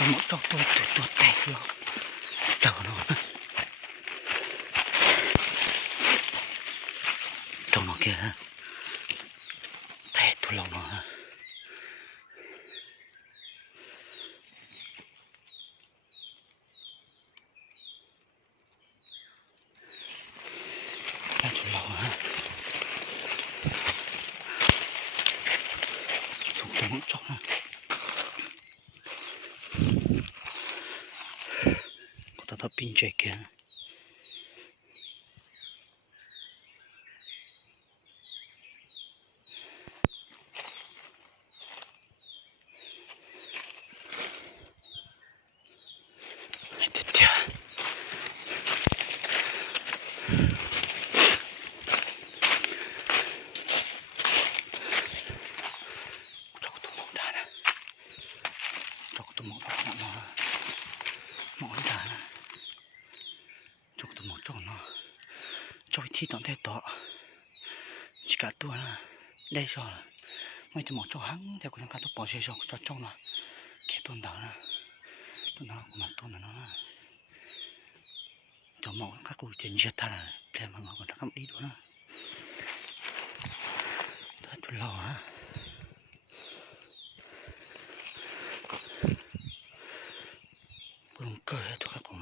có một trâu tôi tay luôn trâu nó kia tay tôi lòng nó tay tôi lòng xuống cái một trâu có ta pin chạy kìa cho thi tận thế tọ chỉ cả tua là đây rồi mấy thì một cho hắn theo cái tôi bỏ xe rồi cho trong là cái tuần đó là tuần đó của mặt tuần là nó cho mẫu các cụ tiền giật ta là để mà ngồi còn đã đi đó nữa tôi tuần lò á buồn cười tôi các cụ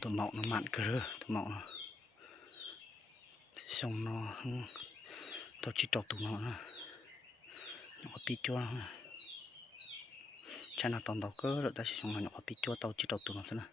tôi mạo nó mặn cơ rồi tôi mạo nó xong nó tôi chỉ trọc tụi nó có pi chua cha nào toàn đầu cơ rồi ta chỉ xong nó nhỏ pi chua tao chỉ trọc tụi nó thế nào